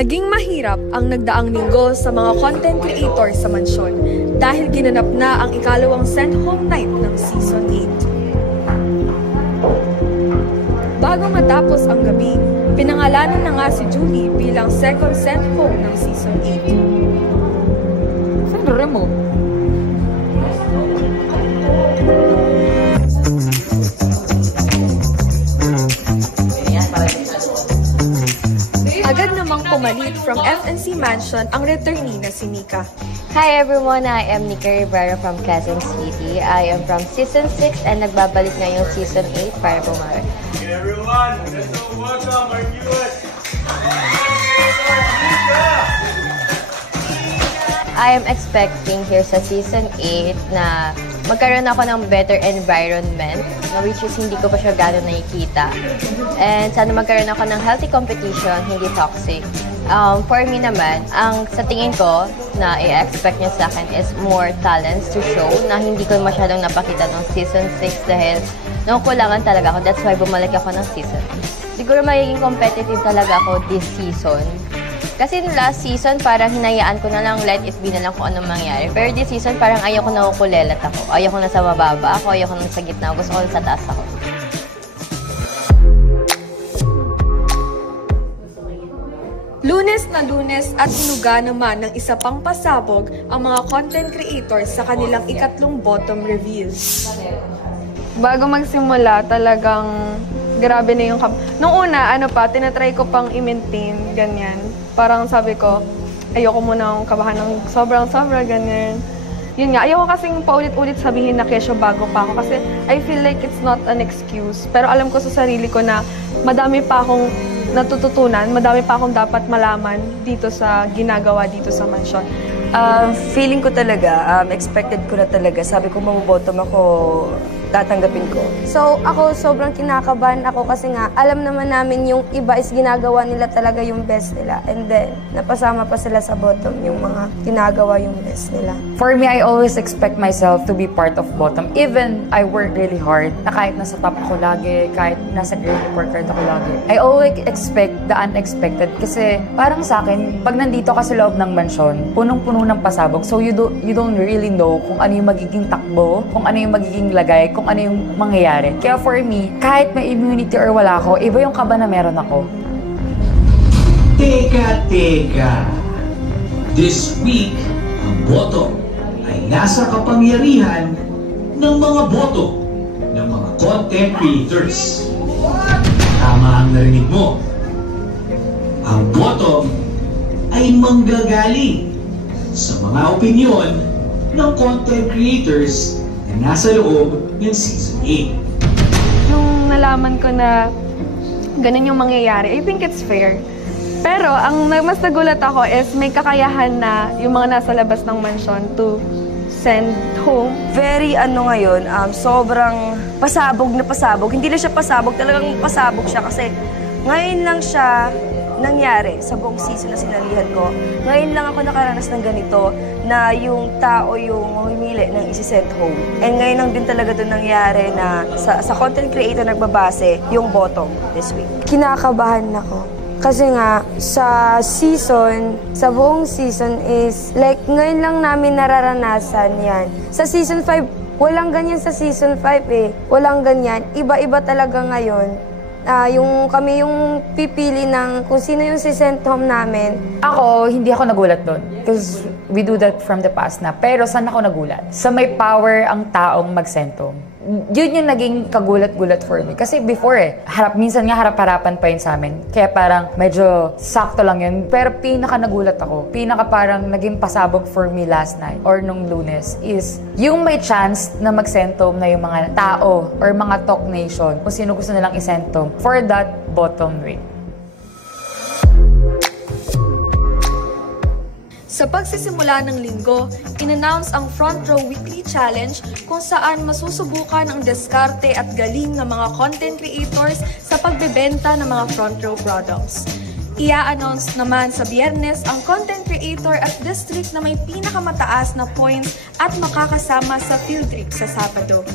Naging mahirap ang nagdaang linggo sa mga content creators sa mansyon dahil ginanap na ang ikalawang send home night ng Season 8. Bago matapos ang gabi, pinangalanan na nga si Julie bilang second send home ng Season 8. Saan Remo? Agad namang pumalit from FNC Mansion ang returnee na si Nika. Hi everyone, I am Nika Rivera from Quezon City. I am from Season 6 and nagbabalik ngayong Season 8 para bumalik. Hey everyone, let's all welcome our newest I am expecting here sa Season 8 na magkaroon ako ng better environment, which is hindi ko pa siya gano'n nakikita. And sana magkaroon ako ng healthy competition, hindi toxic. For me naman, ang sa tingin ko na i-expect niya sa akin is more talents to show na hindi ko masyadong napakita ng Season 6 dahil nakukulangan talaga ako. That's why bumalik ako ng Season 8. Siguro magiging competitive talaga ako this season. Kasi last season, parang hinayaan ko na lang, let it be na lang kung anong mangyari. Pero this season, parang ayaw ko na ukulelat ako. Ayaw ko na sa mababa ako, ayaw ko na sa gitna. Gusto ko sa taas ako. Lunes na Lunes at hinuga naman ng isa pang pasabog ang mga content creators sa kanilang ikatlong bottom reveals. Bago magsimula, talagang grabe na yung nung una, tinatry ko pang i-maintain, ganyan. Parang sabi ko, ayoko munang kabahan ng sobrang-sobra, ganyan. Yun nga, ayoko kasing paulit-ulit sabihin na kesyo bago pa ako kasi I feel like it's not an excuse. Pero alam ko sa sarili ko na madami pa akong natututunan, madami pa akong dapat malaman dito sa ginagawa dito sa mansyon. Feeling ko talaga, expected ko na talaga. Sabi ko, mabobottom ako, tatanggapin ko. So, ako sobrang kinakabahan ako kasi nga, alam naman namin yung iba is ginagawa nila talaga yung best nila. And then, napasama pa sila sa bottom yung mga ginagawa yung best nila. For me, I always expect myself to be part of bottom. Even I work really hard, na kahit nasa top ako lagi, kahit nasa great report card ako lagi. I always expect the unexpected kasi parang sa akin, pag nandito ka sa loob ng mansyon, punong-puno ng pasabog. So you don't really know kung ano yung magiging takbo, kung ano yung magiging lagay, kung ano yung mangyayari. Kaya for me, kahit may immunity or wala ako, iba yung kaba na meron ako. Teka. This week, ang bottom ay nasa kapangyarihan ng mga boto ng mga content creators. Tama ang narinig mo. Ang bottom ay manggagaling sa mga opinyon ng content creators na nasa loob ng Season 8. Nung nalaman ko na ganun yung mangyayari, I think it's fair. Pero ang mas nagulat ako is may kakayahan na yung mga nasa labas ng mansyon to send home. Very ngayon, sobrang pasabog na pasabog. Hindi lang siya pasabog, talagang pasabog siya kasi ngayon lang siya nangyari sa buong season na sinalihan ko. Ngayon lang ako nakaranas ng ganito na yung tao yung mamimili ng isi-send home. And ngayon lang din talaga doon nangyari na sa content creator nagbabase yung bottom this week. Kinakabahan ako. Kasi nga, sa buong season is, like, ngayon lang namin nararanasan yan. Sa Season 5, walang ganyan sa Season 5 eh. Walang ganyan. Iba-iba talaga ngayon. Kami yung pipili ng kung sino yung si-send home namin. Ako, hindi ako nagulat doon. Because we do that from the past na. Pero saan ako nagulat? Sa may power ang taong mag-send home. Yun yung naging kagulat-gulat for me. Kasi before minsan nga harap-harapan pa yun sa amin. Kaya parang medyo sakto lang yun. Pero pinaka-nagulat ako. Parang naging pasabog for me last night or nung Lunes is yung may chance na mag-send home na yung mga tao or mga talk nation kung sino gusto nilang i-send home for that bottom week. Sa pagsisimula ng linggo, in-announce ang Front Row Weekly Challenge kung saan masusubukan ang diskarte at galing ng mga content creators sa pagbebenta ng mga front row products. Ia-announce naman sa Biyernes ang content creator at district na may pinakamataas na points at makakasama sa field trip sa Sabado.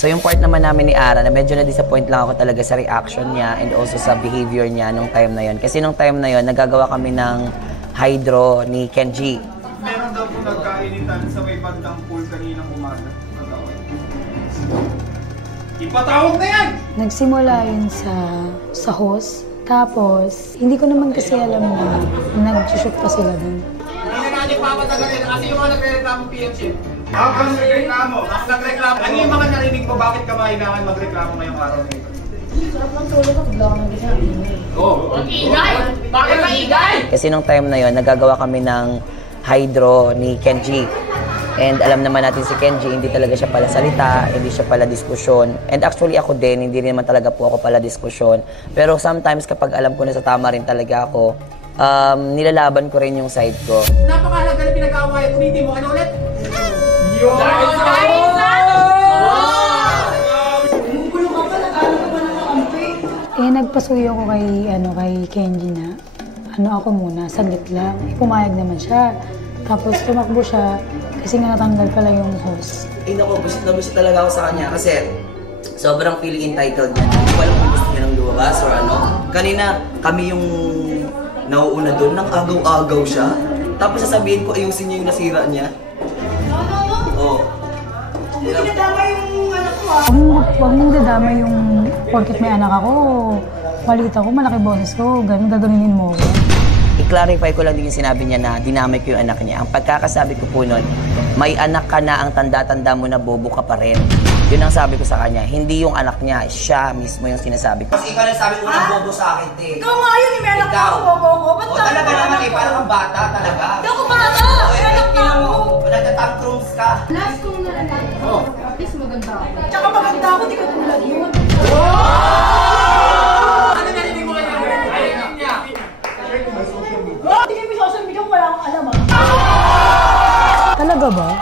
So yung part naman namin ni Ara, na medyo na-disappoint lang ako talaga sa reaction niya and also sa behavior niya nung time na yon. Kasi nung time na yon, nagagawa kami ng hydro ni Kenji. Meron daw po nagkainitan sa may bandang pool kaninang umaga. Ipatawag na yan! Nagsimula yun sa host. Tapos, hindi ko naman kasi alam na nag-shoot pa sila dun. Hindi na natin papatagalin kasi yung mga nagre-reklamo PMC. Ang nagreklamo, ano yung mga narinig mo, bakit ka kailangan magreklamo ngayong araw na ito? Sarap ng tulog at bigla ko nang gising. Igay! Bakit ba igay? Kasi nung time na yon, nagagawa kami ng hydro ni Kenji. And alam naman natin si Kenji, hindi talaga siya pala salita, hindi siya pala diskusyon. And actually ako din, hindi rin naman talaga po ako pala diskusyon. Pero sometimes kapag alam ko na sa tama rin talaga ako, nilalaban ko rin yung side ko. Napakahalaga na pinag-aaway, ulitin mo, ano ulit? Yun! Nagpasuyo ko kay Kenji na ako muna, saglit lang. Pumayag naman siya. Tapos tumakbo siya kasi nga natanggal pala yung host. Naku, busit na busit talaga ako sa kanya kasi sobrang feeling entitled niya. Hindi ko alam kung gusto niya nang lumabas or ano. Kanina, kami yung nauuna doon, nang agaw-agaw siya. Tapos sasabihin ko, ayusin niya yung nasira niya. Oo. Hindi dadama yung anak ko Huwag mong dadama yung porkit may anak ako. Malit ako, malaki boses ko, ganun gaganunin mo. I-clarify ko lang din yung sinabi niya na dinamay ko yung anak niya. Ang pagkakasabi ko po nun, may anak ka na, ang tanda-tanda mo na bobo ka pa rin. Yun ang sabi ko sa kanya. Hindi yung anak niya, siya mismo yung sinasabi ko. Kasi ikaw lang sabi ko ng bobo sa akin, te. Ikaw nga yun, may anak ko, bobo ko. Ba't talaga naman eh, parang kang bata talaga. Hindi ako bata! May anak na ako! Nagtatantrums ka. Last kong nalaman. At least maganda ako. Tsaka maganda ako, di ka tulad yun. Ano narinig mo kayo? Ayun niya. Hindi kayo may social media kung wala akong alam Talaga ba?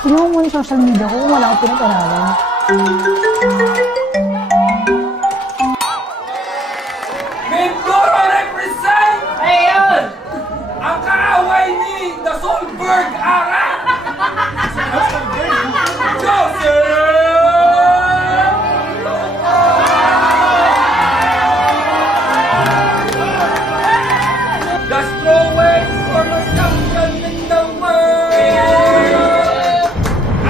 Tingnan mo muna yung social media ko kung wala akong pinag-aralan. Mindoro represent! Ayun! Ang kaaway ni The Solberg Ara! Joseph! The strongest former champion in the world!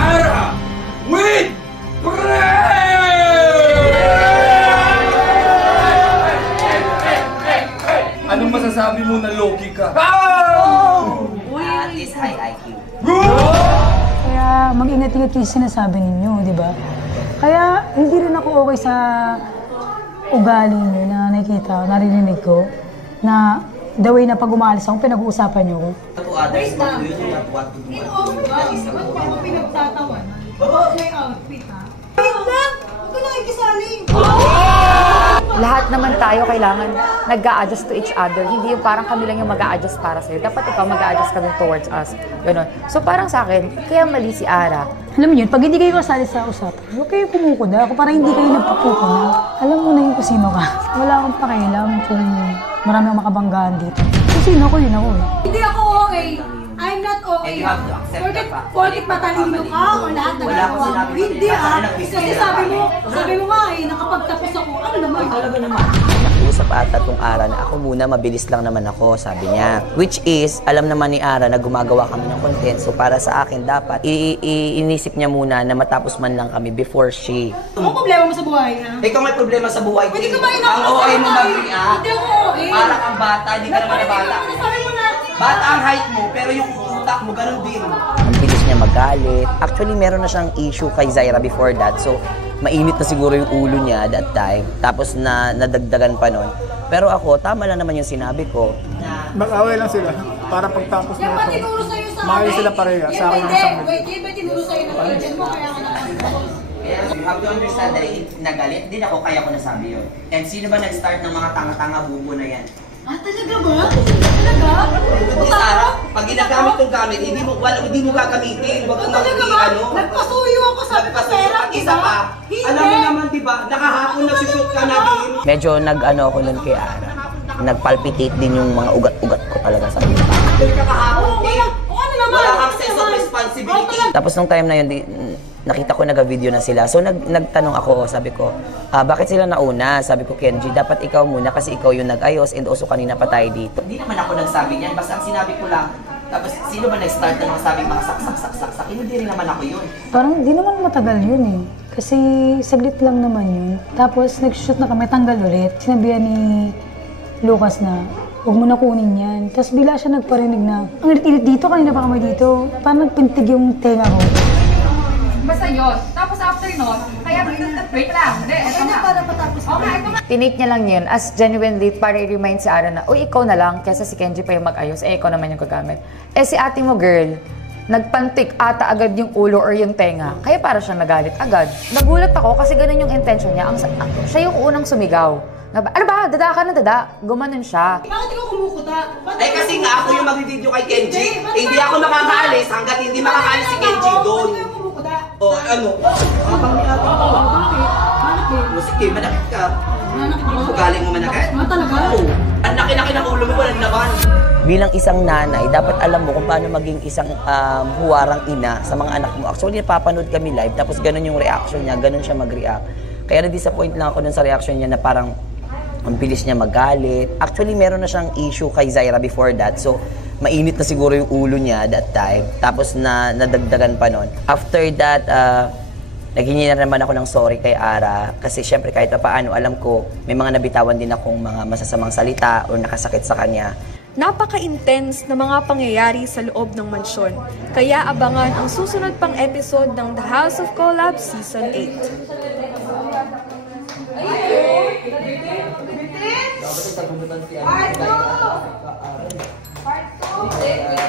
Ara with Anong masasabi mo na Loki ka? At least high IQ. Kaya mag-ingat-ingat yung sinasabi ninyo, di ba? Kaya hindi rin ako okay sa ugali nyo na nakikita, naririnig ko, na the way na pag umalis ako, pinag-uusapan nyo ko. To others, but you do not want to do that is the Ba't pa ako pinagtatawan? May outfit, ha? Wait lang! Huwag ka nakikisaling! Lahat naman tayo kailangan nag-a-adjust to each other. Hindi yung parang kami lang yung mag-a-adjust para sa'yo. Dapat ikaw mag-a-adjust ka din towards us. Ganon. So parang sa akin, kaya mali si Ara. Alam mo yun, pag hindi kayo kasali sa usapan, huwag kayo kumukuda. Ako parang hindi kayo nagpupukuna. Alam mo na yung kung sino ka. Wala akong pakialam kung marami akong makabanggaan dito. Kung sino ako, yun ako eh. Hindi ako okay. I'm not okay. Porkit matalino ka o lahat na gagawa mo. Hindi Kasi sabi mo nga eh, nakapagtapos ako. Ano naman? Talaga naman. Nakiusap ata tong Ara na ako muna, mabilis lang naman ako, sabi niya. Which is, alam naman ni Ara na gumagawa kami ng content. So para sa akin, dapat inisip niya muna na matapos man lang kami before she. Ano problema mo sa buhay na? Ikaw may problema sa buhay. Pwede ka ba ang OA mo mag-react? Hindi ako okay. Para kang bata, hindi ka naman na bata. Sabi mo na. Bata ang height mo, pero yung utak mo, ganun din. Ang bilis niya magalit. Actually, meron na siyang issue kay Zaira before that. So, mainit na siguro yung ulo niya that time. Tapos nadagdagan pa nun. Pero ako, tama lang naman yung sinabi ko. Mag-away lang sila para pagtapos Yan ba tinuro sa'yo sa akin? mahal sila pareha. Sa akin ang isang Wait, yan ba tinuro sa'yo ng agent mo? Kaya ka nakakapos. You have to understand that nagalit din ako, kaya ko nasabi yun. And sino ba nag-start ng mga tanga-tanga bubo na yan? Talaga ba? Talaga? Sara, pag ginagamit kong gamit, hindi mo gagamitin. Huwag kang ano. Nagpasuyo ako, sabi ko pera, at isa pa, alam mo naman, di ba, nakahapon nagsushoot ka na din. Medyo nag-ano ako nun kay Ara. Nagpalpitate din yung mga ugat-ugat ko talaga sa ulo. Oo, ano naman? Wala kang sense of responsibility. Tapos nung time na yun, nakita ko nag-video na sila. So nagtanong ako, sabi ko, bakit sila nauna? Sabi ko, Kenji, dapat ikaw muna kasi ikaw yung nag-ayos and also kanina pa tayo dito. Hindi naman ako nagsabi niyan, basta ang sinabi ko lang, tapos sino ba nag-start na mga sabing mga sak-sak-sak-sak? Hindi rin naman ako yun. Parang di naman matagal yun eh. Kasi saglit lang naman yun. Tapos nag-shoot na kami, tanggal ulit. Sinabihan ni Lucas na, huwag mo na kunin yan. Tapos bigla siya nagparinig na, ang ilit-ilit dito, kanina pa kami dito. Parang nagpintig yung tenga ko. Basta yun. Tapos after nun, kaya wait lang. Hindi, ito na. Para patapos ko. Tinake niya lang yun as genuinely para i-remind si Ara na, uy, ikaw na lang, kesa si Kenji pa yung mag-ayos, ikaw naman yung gagamit. Si ate mo, girl, nagpantik ata agad yung ulo or yung tenga. Kaya para siyang nagalit agad. Nagulat ako kasi ganun yung intention niya. Siya yung unang sumigaw. Ano ba? Dada ka na dada. Gumanon siya. Bakit ikaw kumukuta? Kasi nga ako yung mag-video kay Kenji. Hindi ako makakaalis hanggat hindi makakaalis si Kenji doon. Bakit ikaw kumukuta? O ano? Sige, manakit ka. Ugaling mo manakit? Talaga? Oo. Ang laki-laki ng ulo mo, walang laban. Bilang isang nanay, dapat alam mo kung paano maging isang huwarang ina sa mga anak mo. Actually, napapanood kami live, tapos ganun yung reaction niya, ganun siya mag-react. Kaya na-disappoint lang ako dun sa reaction niya na parang ang bilis niya magalit. Actually, meron na siyang issue kay Zaira before that. So, mainit na siguro yung ulo niya that time. Tapos nadagdagan pa nun. After that, naghingi na naman ako ng sorry kay Ara. Kasi syempre kahit paano, alam ko, may mga nabitawan din akong mga masasamang salita o nakasakit sa kanya. Napaka-intense na mga pangyayari sa loob ng mansyon. Kaya abangan ang susunod pang episode ng The House of Collab Season 8. Part 2!